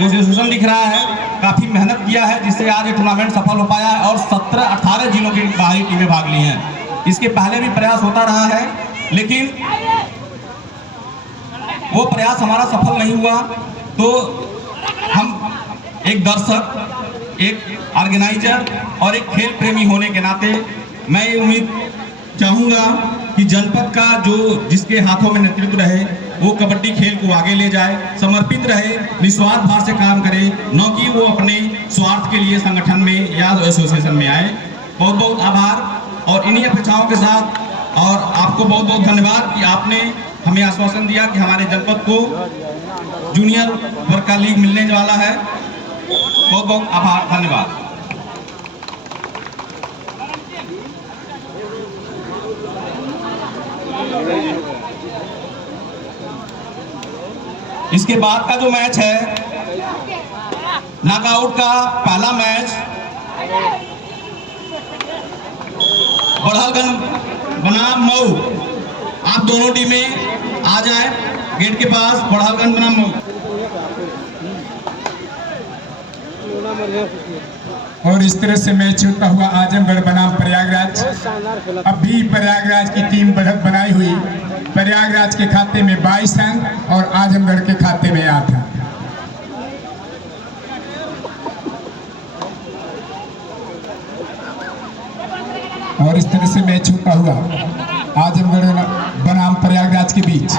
जो एसोसिएशन दिख रहा है काफ़ी मेहनत किया है, जिससे आज ये टूर्नामेंट सफल हो पाया है और 17-18 जिलों की बाहरी टीमें भाग ली हैं। इसके पहले भी प्रयास होता रहा है, लेकिन वो प्रयास हमारा सफल नहीं हुआ। तो हम एक दर्शक, एक ऑर्गेनाइजर और एक खेल प्रेमी होने के नाते मैं ये उम्मीद चाहूँगा कि जनपद का जो जिसके हाथों में नेतृत्व रहे वो कबड्डी खेल को आगे ले जाए, समर्पित रहे, निस्वार्थ भाव से काम करे, न कि वो अपने स्वार्थ के लिए संगठन में या एसोसिएशन में आए। बहुत बहुत आभार और इन्हीं अपेक्षाओं के साथ और आपको बहुत बहुत धन्यवाद कि आपने हमें आश्वासन दिया कि हमारे जनपद को जूनियर वर्ग का लीग मिलने वाला है। बहुत बहुत आभार, धन्यवाद। इसके बाद का जो मैच है, नॉकआउट का पहला मैच बढ़ालगंज बनाम मऊ। आप दोनों टीमें आ जाए गेट के पास, बढ़ालगंज बनाम मऊ। और इस तरह से मैच होता हुआ आजमगढ़ बनाम प्रयागराज। अभी प्रयागराज की टीम बढ़त बनाई हुई, प्रयागराज के खाते में 22 अंक और आजमगढ़ के खाते में 8 अंक। और इस तरह से मैच होता हुआ आजमगढ़ बनाम प्रयागराज के बीच।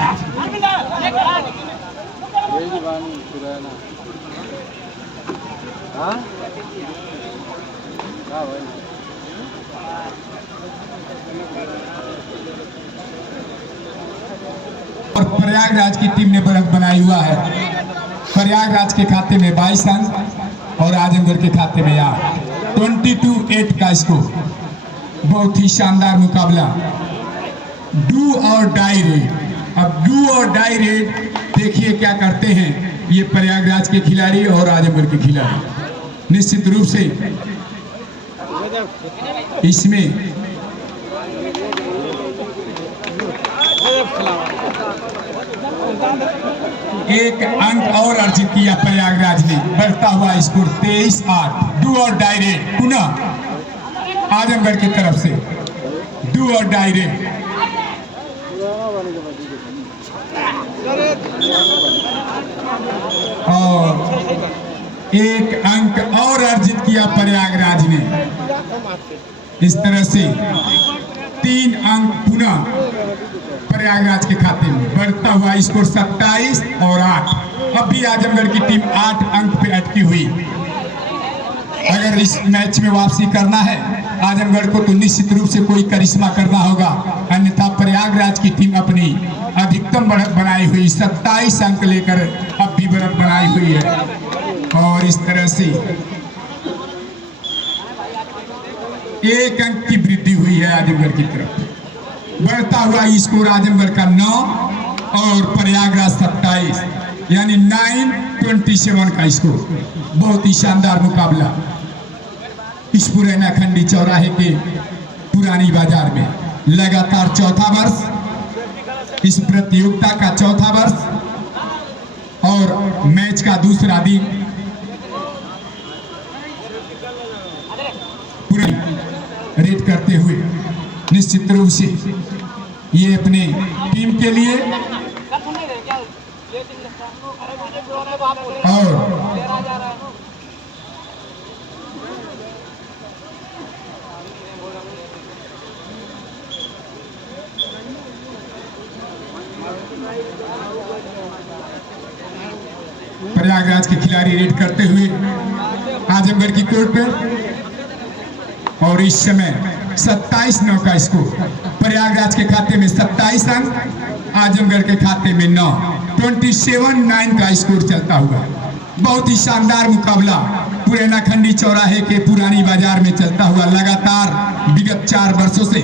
और प्रयागराज की टीम ने बढ़त बनाई हुआ है। प्रयागराज के खाते में 22 अंक और आजमगढ़ के खाते में 8। 22-8 का स्कोर। बहुत ही शानदार मुकाबला। डू और डाई रेड। अब डू और डाई रेड देखिए क्या करते हैं ये प्रयागराज के खिलाड़ी और आजमगढ़ के खिलाड़ी। निश्चित रूप से इसमें एक अंक और अर्जित किया प्रयागराज ने। बढ़ता हुआ स्कोर 23-8। डू और डाई रेड पुनः आजमगढ़ की तरफ से। डू और डाई रेड। और एक अंक और अर्जित किया प्रयागराज ने। इस तरह से 3 अंक पुनः प्रयागराज के खाते में। बढ़ता हुआ स्कोर 27 और 8। अब भी आजमगढ़ की टीम 8 अंक पे अटकी हुई। अगर इस मैच में वापसी करना है आजमगढ़ को तो निश्चित रूप से कोई करिश्मा करना होगा, अन्यथा प्रयागराज की टीम अपनी अधिकतम बढ़त बनाई हुई 27 अंक लेकर अब भी बढ़त बनाई हुई है। और इस तरह से 1 अंक की वृद्धि हुई है आजमगढ़ की तरफ। बढ़ता हुआ स्कोर आजमगढ़ का 9 और प्रयागराज 27, यानी 9-27 का स्कोर। बहुत ही शानदार मुकाबला इस पुरैना खंडी चौराहे के पुरानी बाजार में। लगातार चौथा वर्ष, इस प्रतियोगिता का चौथा वर्ष और मैच का दूसरा दिन। पूरी रेड करते हुए निश्चित रूप से ये अपने टीम के लिए और प्रयागराज के खिलाड़ी रेड करते हुए आजमगढ़ की कोर्ट पर। और इस समय 27-9 का स्कोर। प्रयागराज के खाते में 27 अंक, आजमगढ़ के खाते में 9। 27-9 का स्कोर चलता हुआ बहुत ही शानदार मुकाबला पुरैना खंडी चौराहे के पुरानी बाजार में चलता हुआ लगातार विगत 4 वर्षों से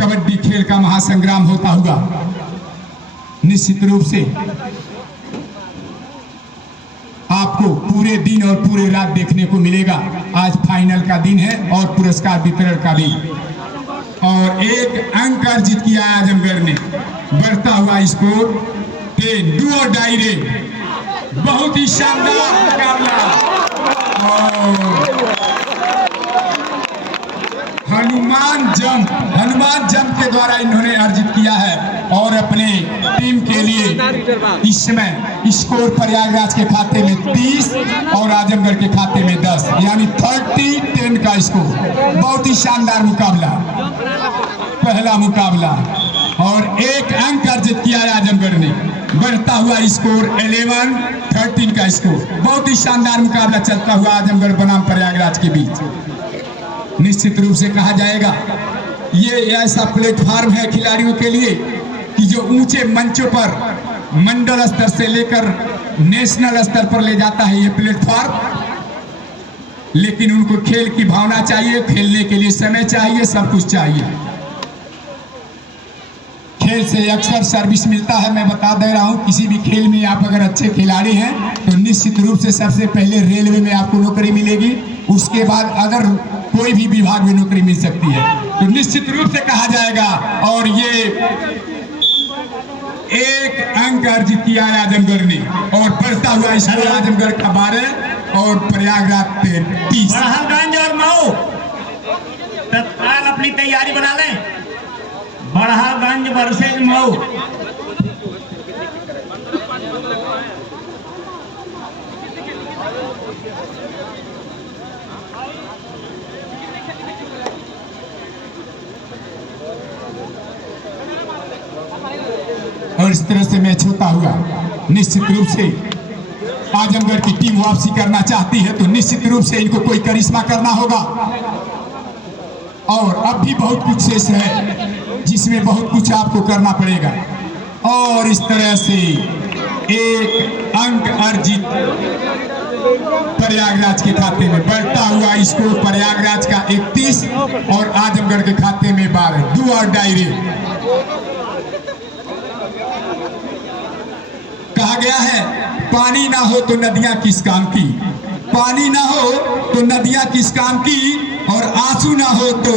कबड्डी खेल का महासंग्राम होता हुआ निश्चित रूप से आपको पूरे दिन और पूरे रात देखने को मिलेगा। आज फाइनल का दिन है और पुरस्कार वितरण का भी। और 1 अंक अर्जित किया आजमगढ़ ने। बढ़ता हुआ स्कोर 10। डू और डाई रेड। बहुत ही शानदार मुकाबला। हनुमान जंप के द्वारा इन्होंने अर्जित किया है और अपने टीम के लिए इस समय स्कोर प्रयागराज के खाते में 30 और आजमगढ़ के खाते में 10, यानी 30-10 का स्कोर। बहुत ही शानदार मुकाबला, पहला मुकाबला, और 1 अंक अर्जित किया है आजमगढ़ ने। बढ़ता हुआ स्कोर 11-13 का स्कोर। बहुत ही शानदार मुकाबला चलता हुआ आजमगढ़ बनाम प्रयागराज के बीच। निश्चित रूप से कहा जाएगा ये ऐसा प्लेटफार्म है खिलाड़ियों के लिए कि जो ऊंचे मंचों पर मंडल स्तर से लेकर नेशनल स्तर पर ले जाता है ये प्लेटफार्म। लेकिन उनको खेल की भावना चाहिए, खेलने के लिए समय चाहिए, सब कुछ चाहिए। खेल से अक्सर सर्विस मिलता है। मैं बता दे रहा हूं, किसी भी खेल में आप अगर अच्छे खिलाड़ी हैं तो निश्चित रूप से सबसे पहले रेलवे में आपको नौकरी मिलेगी, उसके बाद अगर कोई भी विभाग में नौकरी मिल सकती है। तो निश्चित रूप से कहा जाएगा। और ये 1 अंक अर्जित किया है आजमगढ़ ने, और बढ़ता हुआ स्कोर आजमगढ़ का 12 और प्रयागराज 30। बड़हलगंज और मऊ तत्काल अपनी तैयारी बना लें। बड़हलगंज वर्सेज मऊ। और इस तरह से मैच होता हुआ निश्चित रूप से आजमगढ़ की टीम वापसी करना चाहती है तो निश्चित रूप से इनको कोई करिश्मा करना होगा। और अब भी बहुत कुछ शेष है जिसमें बहुत कुछ आपको करना पड़ेगा। और इस तरह से 1 अंक अर्जित प्रयागराज के खाते में। बढ़ता हुआ स्कोर प्रयागराज का 31 और आजमगढ़ के खाते में 12। डू और डायरी। कहा गया है पानी ना हो तो नदियां किस काम की, पानी ना हो तो नदियां किस काम की, और आंसू ना हो तो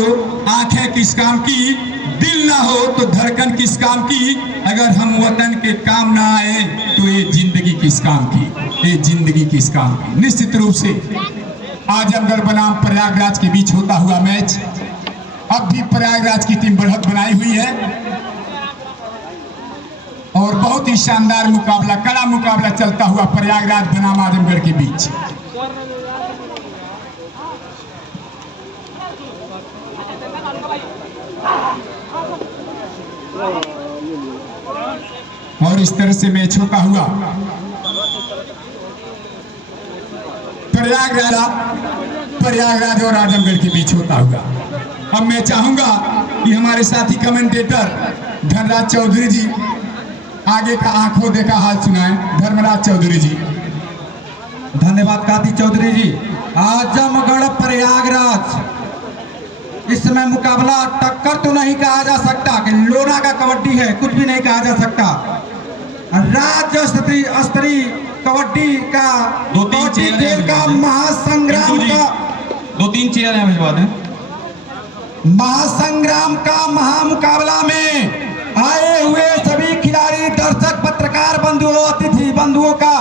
आंखें किस काम की, दिल ना हो तो धड़कन किस काम की, अगर हम वतन के काम ना आए तो ये जिंदगी किस काम की, ये जिंदगी किस काम की। निश्चित रूप से आजमगढ़ बनाम प्रयागराज के बीच होता हुआ मैच। अब भी प्रयागराज की टीम बढ़त बनाई हुई है और बहुत ही शानदार मुकाबला, कड़ा मुकाबला चलता हुआ प्रयागराज बनाम आजमगढ़ के बीच। और इस तरह से मैच होता हुआ प्रयागराज और आजमगढ़ के बीच होता हुआ। अब मैं चाहूंगा कि हमारे साथी कमेंटेटर धनराज चौधरी जी आगे का आंखों देखा हाल सुनाएं। धर्मराज चौधरी जी। धन्यवाद काती चौधरी जी। आजमगढ़ प्रयागराज इस समय मुकाबला टक्कर तो नहीं कहा जा सकता कि लोना का कबड्डी है, कुछ भी नहीं कहा जा सकता। राज्य स्तरीय कबड्डी का 2-3 चेयर खेल का महासंग्राम का 2-3 चेयर है भिजवा दें। महासंग्राम का महामुकाबला में आए हुए सभी खिलाड़ी, दर्शक, पत्रकार बंधुओं, अतिथि बंधुओं का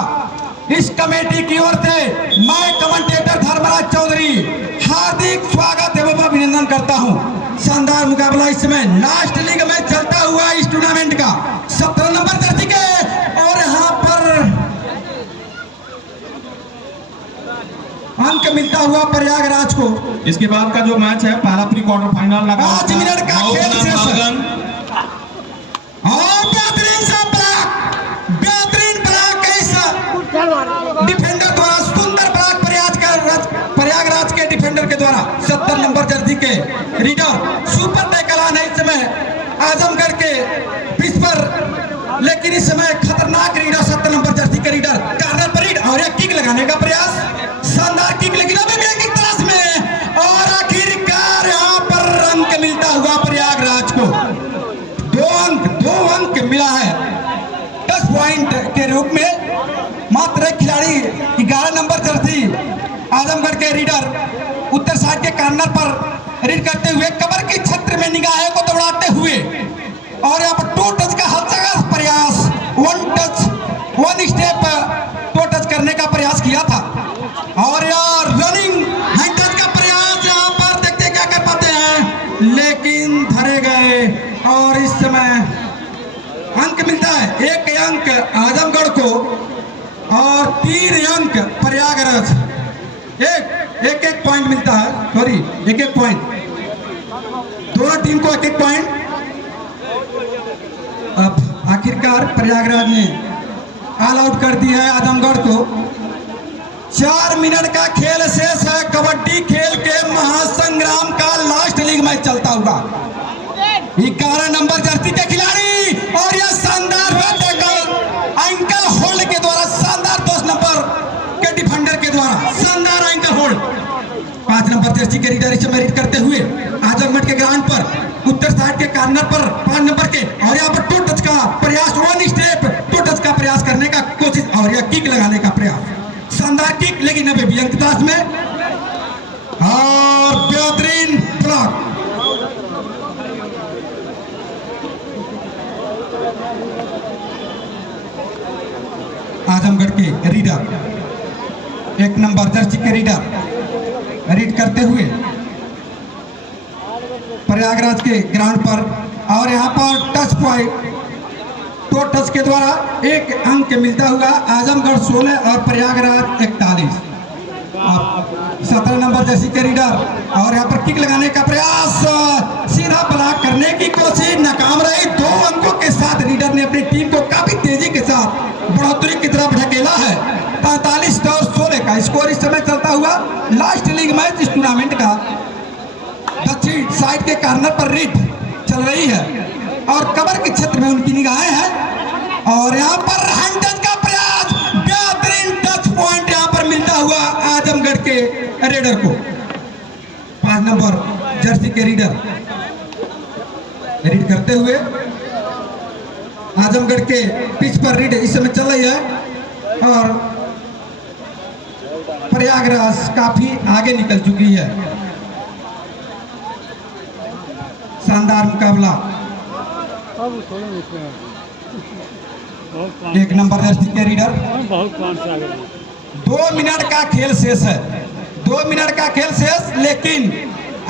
इस कमेटी की ओर से मैं कमेंटेटर धर्मराज चौधरी हार्दिक स्वागत एवं अभिनंदन करता हूं। शानदार मुकाबला इस समय लास्ट लीग में चलता हुआ इस टूर्नामेंट का 17 नंबर जर्सी के, और यहां पर अंक मिलता हुआ प्रयागराज को। इसके बाद का जो मैच है पहला प्री क्वार्टर फाइनल 5 मिनट का खेल शेष है। और बेहतरीन ब्लॉक इस डिफेंडर द्वारा, सुंदर ब्लॉक प्रयागराज के डिफेंडर के द्वारा 70 नंबर जर्सी के रीडर सुपर टैकल है इस समय आजमगढ़ के पिच पर, लेकिन इस समय खतरनाक रीडर 70 नंबर जर्सी के रीडर कार्नर पर रीड और एक किक लगाने का प्रयास, शानदार किक लगी की तलाश में, और आखिरकार यहाँ पर अंक मिलता हुआ प्रयागराज को। 2 अंक मिला है 10 पॉइंट के रूप में। मात्र एक खिलाड़ी 11 नंबर जर्सी आजमगढ़ के रीडर उत्तर साइड के कार्नर पर रीड करते हुए कबर की छत्र में निगाहें को दौड़ाते हुए, और यहाँ पर 2 टच का हल्का प्रयास, 1 टच 1 स्टेप और यार रनिंग हैंड टच का प्रयास यहाँ पर देखते क्या कर पाते हैं, लेकिन धरे गए और इस समय अंक मिलता है 1 अंक आजमगढ़ को और 3 अंक प्रयागराज। एक पॉइंट मिलता है, सॉरी एक पॉइंट, दोनों टीम को एक पॉइंट। अब आखिरकार प्रयागराज ने ऑल आउट कर दिया है आजमगढ़ को। 4 मिनट का खेल शेष है। कबड्डी खेल के महासंग्राम का लास्ट लीग मैच चलता हुआ 11 नंबर जर्सी के खिलाड़ी और यह शानदार एंकल होल्ड के द्वारा, शानदार 10 नंबर के डिफेंडर के द्वारा शानदार एंकल होल्ड। 5 नंबर जर्सी के रीडर इसे मैरिट करते हुए आजमगढ़ के ग्राउंड पर उत्तर साइड के कॉर्नर पर 5 नंबर के और यहाँ पर टू टच का प्रयास, 1 स्टेप टू टच का प्रयास करने का कोशिश और यह किक लगाने का प्रयास, शानदार किक, लेकिन 90 अंक क्लास में और बेहतरीन ब्लॉक। आजमगढ़ के रीडर 1 नंबर जर्सी के रीडर रीड करते हुए प्रयागराज के ग्राउंड पर और यहाँ पर टच पॉइंट, तो टच के द्वारा 1 अंक मिलता हुआ आजमगढ़ 16 और प्रयागराज 41। 17 नंबर जर्सी के रीडर और यहाँ पर किक लगाने का प्रयास, सीधा ब्लॉक करने की कोशिश नाकाम रही। 2 अंकों के साथ रीडर ने अपनी टीम को काफी तेजी के साथ बढ़ोतरी की तरफ ढकेला है। 45-16 का स्कोर इस समय चलता हुआ लास्ट लीग मैच इस टूर्नामेंट का। दक्षिण साइड के कॉर्नर पर रीड चल रही है और कवर के क्षेत्र में उनकी निगाहें हैं और यहाँ पर हैंड टच का प्रयास, बेहतरीन टच पॉइंट यहाँ पर मिलता हुआ आजमगढ़ के रेडर को। 5 नंबर जर्सी के रीडर रीड करते हुए आजमगढ़ के पिच पर रीड इस समय चल रही है और प्रयागराज काफी आगे निकल चुकी है। शानदार मुकाबला। 1 नंबर जर्सी के रीडर। 2 मिनट का खेल शेष है, 2 मिनट का खेल शेष, लेकिन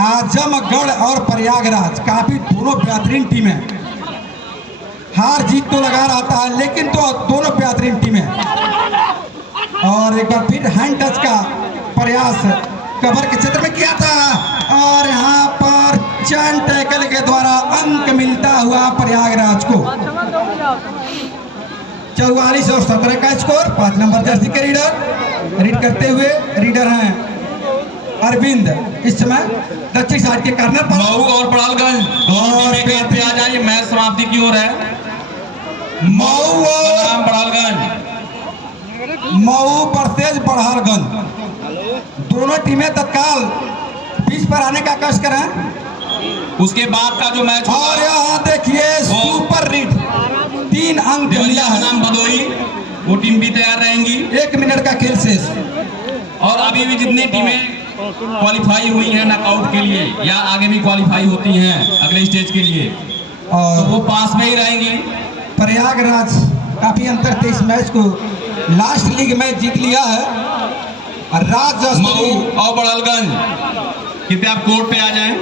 आजमगढ़ और प्रयागराज काफी दोनों बेहतरीन टीमें, हार जीत तो लगा रहता है लेकिन तो दोनों बेहतरीन टीमें। और एक बार फिर हैंड टच का प्रयास कवर के क्षेत्र में किया था और यहाँ पर चैन टैकल के द्वारा अंक मिलता हुआ प्रयागराज को। 44 और 17 का स्कोर। 5 नंबर जर्सी के रीडर रीड करते हुए रीडर हैं अरविंद, इस समय दक्षिण साइड के कॉर्नर पर। मऊ और बड़ालगंज दोनों टीमें घर पे आ जाइए, मैच समाप्ति की ओर है। मऊ बनाम बड़ालगंज, मऊ वर्सेज बड़हलगंज, दोनों टीमें तत्काल पिच पर आने का कष्ट करें। उसके बाद का जो मैच और यहाँ देखिए सुपर रीड 3 अंक मिला है। बनाम भदोही, वो टीम भी तैयार रहेंगी। 1 मिनट का खेल शेष और अभी भी जितनी टीमें क्वालिफाई हुई हैं नॉकआउट के लिए या आगे भी क्वालिफाई होती हैं अगले स्टेज के लिए, तो और वो पास में ही रहेंगी। प्रयागराज काफी अंतर से इस मैच को लास्ट लीग में जीत लिया है। और मऊ और बड़ालगंज, कृपया आप कोर्ट पे आ जाएं।